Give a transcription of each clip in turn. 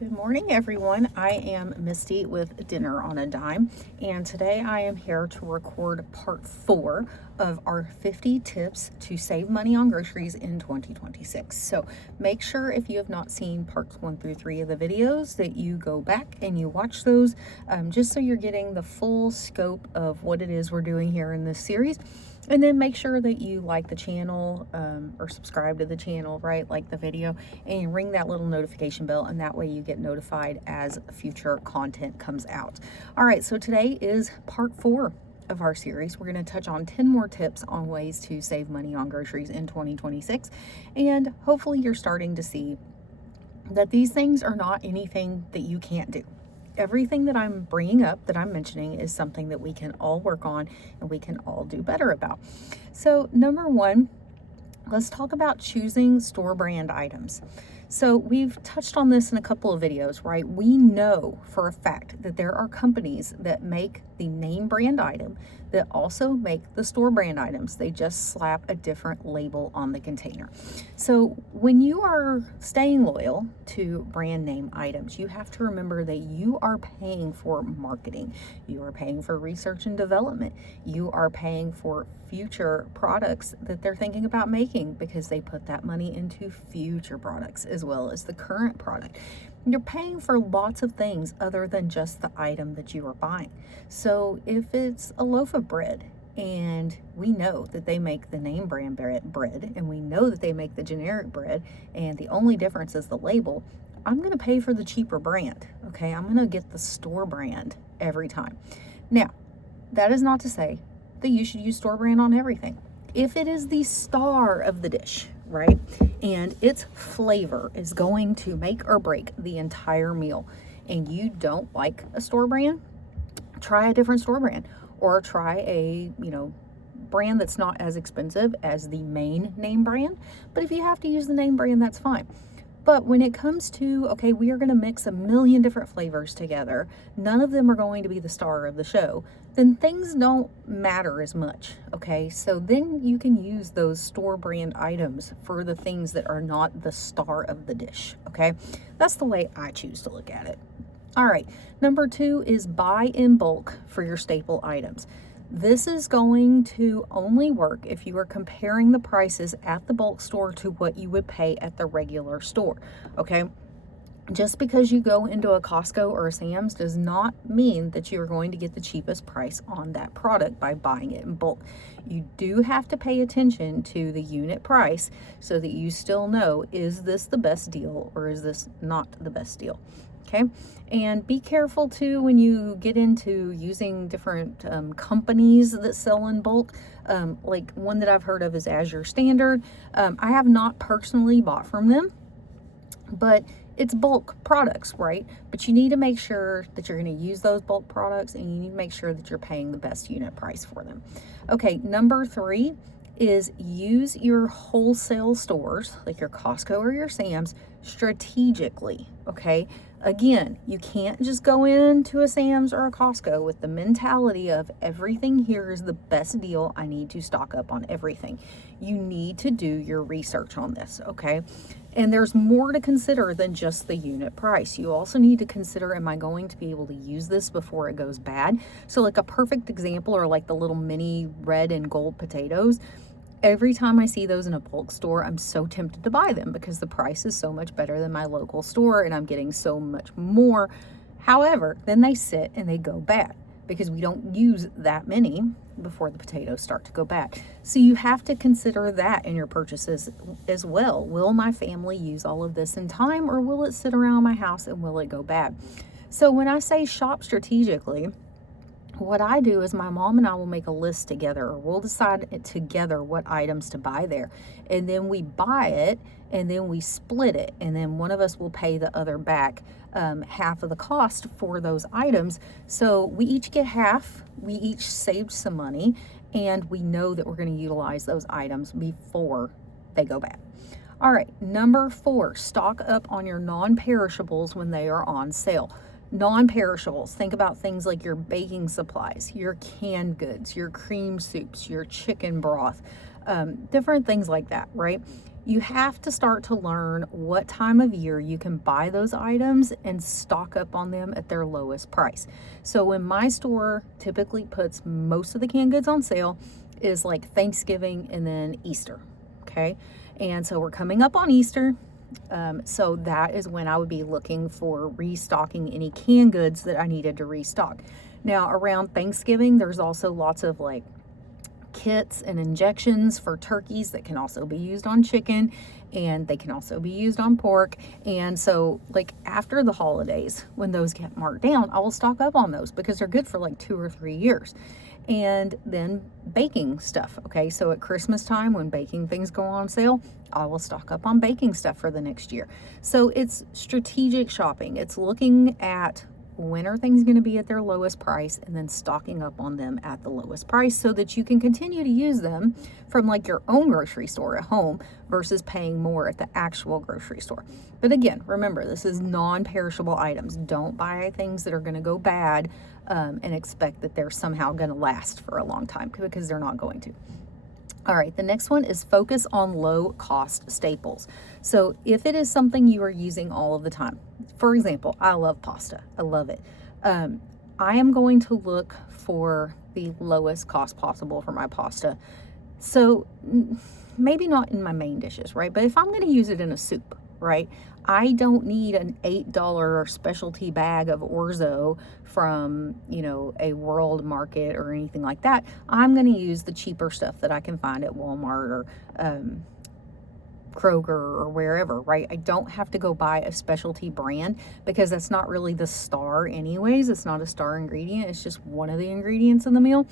Good morning, everyone. I am Misty with Dinner on a Dime, and today I am here to record part 4 of our 50 tips to save money on groceries in 2026. So make sure if you have not seen parts 1 through 3 of the videos that you go back and you watch those, just so you're getting the full scope of what it is we're doing here in this series. And then make sure that you like the channel or subscribe to the channel, right? Like the video, and ring that little notification bell, and that way you get notified as future content comes out. All right, so today is part 4 of our series. We're going to touch on 10 more tips on ways to save money on groceries in 2026. And hopefully you're starting to see that these things are not anything that you can't do. Everything that I'm bringing up, that I'm mentioning, is something that we can all work on and we can all do better about. So number 1, let's talk about choosing store brand items. So we've touched on this in a couple of videos, right? We know for a fact that there are companies that make the name brand item that also make the store brand items. They just slap a different label on the container. So when you are staying loyal to brand name items, you have to remember that you are paying for marketing. You are paying for research and development. You are paying for future products that they're thinking about making, because they put that money into future products as well as the current product. You're paying for lots of things other than just the item that you are buying. So if it's a loaf of bread, and we know that they make the name brand bread, and we know that they make the generic bread, and the only difference is the label, I'm going to pay for the cheaper brand, okay? I'm going to get the store brand every time. Now, that is not to say that you should use store brand on everything. If it is the star of the dish, right, and its flavor is going to make or break the entire meal, and you don't like a store brand, try a different store brand, or try a brand that's not as expensive as the main name brand. But if you have to use the name brand, that's fine. But when it comes to, okay, we are going to mix a million different flavors together, none of them are going to be the star of the show, then things don't matter as much, okay? So then you can use those store brand items for the things that are not the star of the dish, okay? That's the way I choose to look at it. All right, number 2 is buy in bulk for your staple items. This is going to only work if you are comparing the prices at the bulk store to what you would pay at the regular store, okay? Just because you go into a Costco or a Sam's does not mean that you're going to get the cheapest price on that product by buying it in bulk. You do have to pay attention to the unit price so that you still know, is this the best deal or is this not the best deal? Okay, and be careful too when you get into using different companies that sell in bulk. Like one that I've heard of is Azure Standard. I have not personally bought from them, but it's bulk products, right? But you need to make sure that you're going to use those bulk products, and you need to make sure that you're paying the best unit price for them. Okay, number 3 is use your wholesale stores, like your Costco or your Sam's, strategically, okay? Again, you can't just go into a Sam's or a Costco with the mentality of everything here is the best deal, I need to stock up on everything. You need to do your research on this, okay? And there's more to consider than just the unit price. You also need to consider, am I going to be able to use this before it goes bad? So like a perfect example are like the little mini red and gold potatoes. Every time I see those in a bulk store, I'm so tempted to buy them because the price is so much better than my local store and I'm getting so much more. However, then they sit and they go bad because we don't use that many before the potatoes start to go bad. So you have to consider that in your purchases as well. Will my family use all of this in time, or will it sit around my house and will it go bad? So when I say shop strategically, what I do is my mom and I will make a list together, or we'll decide together what items to buy there. And then we buy it, and then we split it. And then one of us will pay the other back half of the cost for those items. So we each get half, we each saved some money, and we know that we're going to utilize those items before they go bad. All right, number 4, stock up on your non-perishables when they are on sale. Non-perishables, think about things like your baking supplies, your canned goods, your cream soups, your chicken broth, different things like that, right? You have to start to learn what time of year you can buy those items and stock up on them at their lowest price. So when my store typically puts most of the canned goods on sale is like Thanksgiving and then Easter, okay? And so we're coming up on Easter. So that is when I would be looking for restocking any canned goods that I needed to restock. Now around Thanksgiving, there's also lots of like kits and injections for turkeys that can also be used on chicken, and they can also be used on pork. And so like after the holidays, when those get marked down, I will stock up on those because they're good for like 2 or 3 years. And then baking stuff. Okay, so at Christmas time when baking things go on sale, I will stock up on baking stuff for the next year. So it's strategic shopping. It's looking at when are things going to be at their lowest price and then stocking up on them at the lowest price so that you can continue to use them from like your own grocery store at home versus paying more at the actual grocery store. But again, remember, this is non-perishable items. Don't buy things that are going to go bad and expect that they're somehow going to last for a long time, because they're not going to. All right, the next one is focus on low cost staples. So if it is something you are using all of the time, for example, I love pasta. I love it. I am going to look for the lowest cost possible for my pasta. So maybe not in my main dishes, right? But if I'm going to use it in a soup, right? I don't need an $8 specialty bag of orzo from, a world market or anything like that. I'm going to use the cheaper stuff that I can find at Walmart or Kroger or wherever, right? I don't have to go buy a specialty brand because that's not really the star anyways. It's not a star ingredient. It's just one of the ingredients in the meal.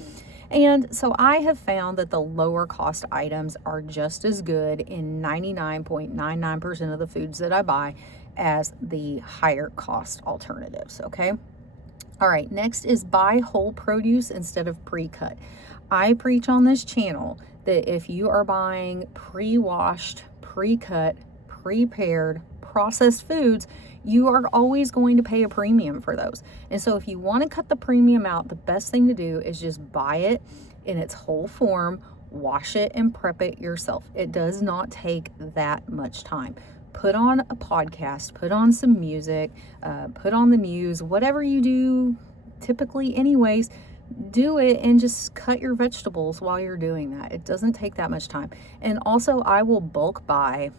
And so I have found that the lower cost items are just as good in 99.99% of the foods that I buy as the higher cost alternatives, okay? All right, next is buy whole produce instead of pre-cut. I preach on this channel that if you are buying pre-washed, pre-cut, prepared, processed foods, you are always going to pay a premium for those. And so if you want to cut the premium out, the best thing to do is just buy it in its whole form, wash it and prep it yourself. It does not take that much time. Put on a podcast, put on some music, put on the news, whatever you do typically anyways, do it and just cut your vegetables while you're doing that. It doesn't take that much time. And also I will bulk buy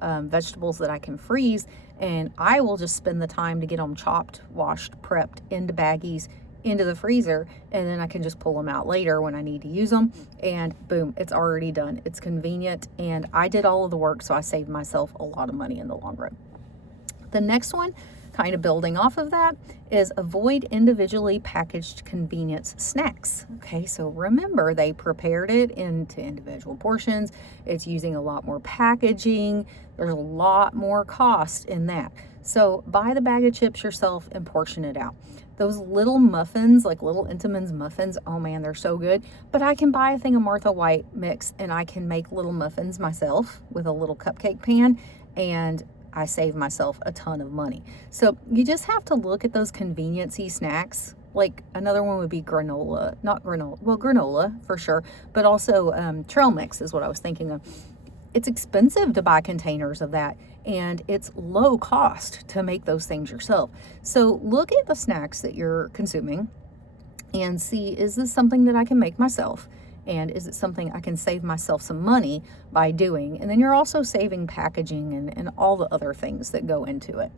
vegetables that I can freeze, and I will just spend the time to get them chopped, washed, prepped into baggies, into the freezer, and then I can just pull them out later when I need to use them, and boom, it's already done. It's convenient, and I did all of the work, so I saved myself a lot of money in the long run. The next one, kind of building off of that, is avoid individually packaged convenience snacks. Okay, so remember, they prepared it into individual portions. It's using a lot more packaging. There's a lot more cost in that. So buy the bag of chips yourself and portion it out. Those little muffins, like little Entenmann's muffins, oh man, they're so good. But I can buy a thing of Martha White mix and I can make little muffins myself with a little cupcake pan, and I save myself a ton of money. So you just have to look at those convenience-y snacks. Like another one would be granola, not granola, well, granola for sure, but also trail mix is what I was thinking of. It's expensive to buy containers of that, and it's low cost to make those things yourself. So look at the snacks that you're consuming and see, is this something that I can make myself? And is it something I can save myself some money by doing? And then you're also saving packaging and all the other things that go into it.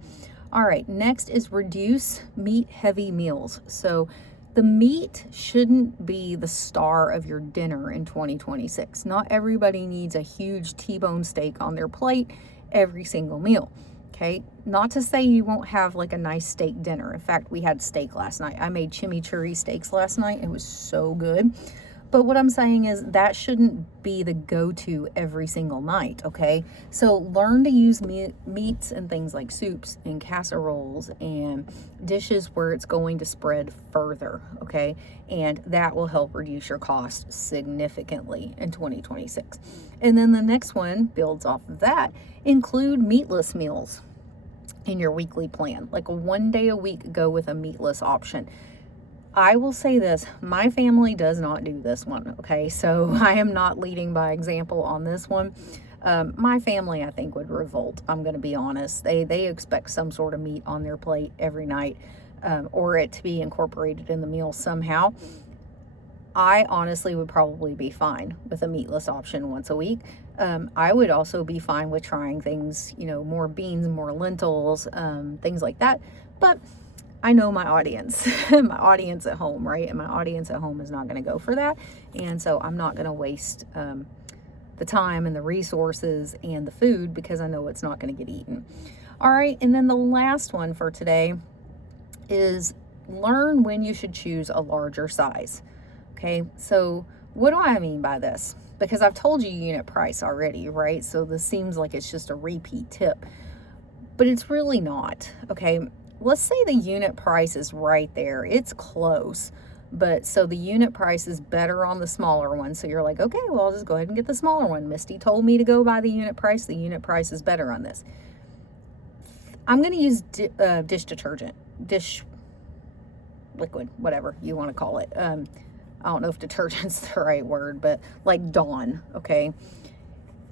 All right, next is reduce meat-heavy meals. So the meat shouldn't be the star of your dinner in 2026. Not everybody needs a huge T-bone steak on their plate every single meal. Okay, not to say you won't have like a nice steak dinner. In fact, we had steak last night. I made chimichurri steaks last night. It was so good. But what I'm saying is that shouldn't be the go-to every single night, okay? So learn to use meats and things like soups and casseroles and dishes where it's going to spread further, okay? And that will help reduce your cost significantly in 2026. And then the next one builds off of that. Include meatless meals in your weekly plan. Like a 1 day a week, go with a meatless option. I will say this, my family does not do this one, okay? So I am not leading by example on this one. My family, I think, would revolt. I'm going to be honest. They expect some sort of meat on their plate every night, or it to be incorporated in the meal somehow. I honestly would probably be fine with a meatless option once a week. I would also be fine with trying things, more beans, more lentils, things like that. But I know my audience, my audience at home, right? And my audience at home is not going to go for that. And so I'm not going to waste the time and the resources and the food because I know it's not going to get eaten. All right. And then the last one for today is learn when you should choose a larger size. Okay, so what do I mean by this? Because I've told you unit price already, right? So this seems like it's just a repeat tip, but it's really not. Okay, let's say the unit price is right there. It's close, but so the unit price is better on the smaller one. So you're like, okay, well, I'll just go ahead and get the smaller one. Misty told me to go by the unit price. The unit price is better on this. I'm going to use dish detergent, dish liquid, whatever you want to call it. I don't know if detergent's the right word, but like Dawn, okay?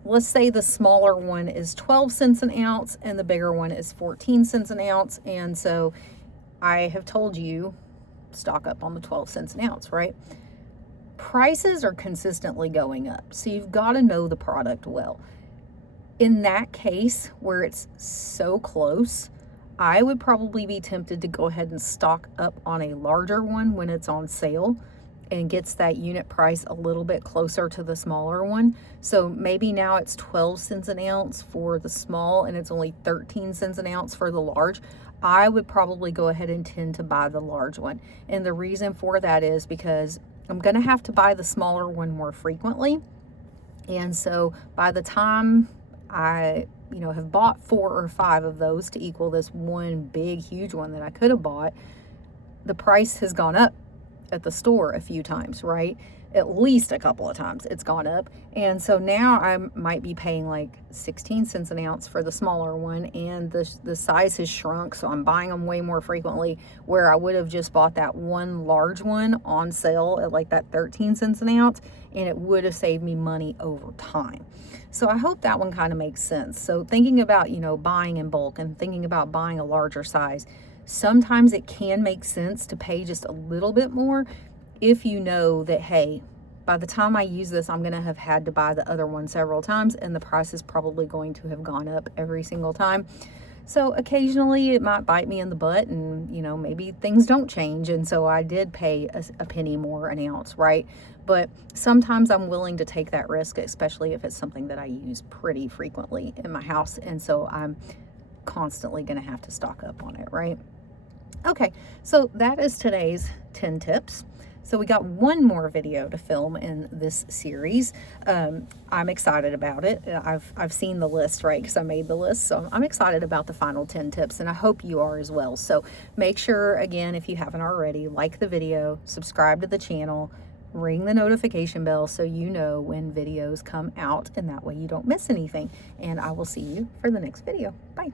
Let's say the smaller one is 12 cents an ounce and the bigger one is 14 cents an ounce. And so I have told you, stock up on the 12 cents an ounce, right? Prices are consistently going up. So you've got to know the product well. In that case, where it's so close, I would probably be tempted to go ahead and stock up on a larger one when it's on sale and gets that unit price a little bit closer to the smaller one. So maybe now it's 12 cents an ounce for the small and it's only 13 cents an ounce for the large. I would probably go ahead and tend to buy the large one. And the reason for that is because I'm going to have to buy the smaller one more frequently. And so by the time I, have bought 4 or 5 of those to equal this one big, huge one that I could have bought, the price has gone up at the store a few times, right? At least a couple of times it's gone up. And so now I might be paying like 16 cents an ounce for the smaller one, and the size has shrunk. So I'm buying them way more frequently, where I would have just bought that one large one on sale at like that 13 cents an ounce, and it would have saved me money over time. So I hope that one kind of makes sense. So thinking about, buying in bulk and thinking about buying a larger size, sometimes it can make sense to pay just a little bit more if you know that, hey, by the time I use this, I'm going to have had to buy the other one several times, and the price is probably going to have gone up every single time. So occasionally it might bite me in the butt, and, maybe things don't change. And so I did pay a penny more an ounce, right? But sometimes I'm willing to take that risk, especially if it's something that I use pretty frequently in my house. And so I'm constantly going to have to stock up on it, right? Okay, so that is today's 10 tips. So we got one more video to film in this series. I'm excited about it. I've seen the list, right, because I made the list. So I'm excited about the final 10 tips, and I hope you are as well. So make sure, again, if you haven't already, like the video, subscribe to the channel, ring the notification bell so you know when videos come out, and that way you don't miss anything. And I will see you for the next video. Bye.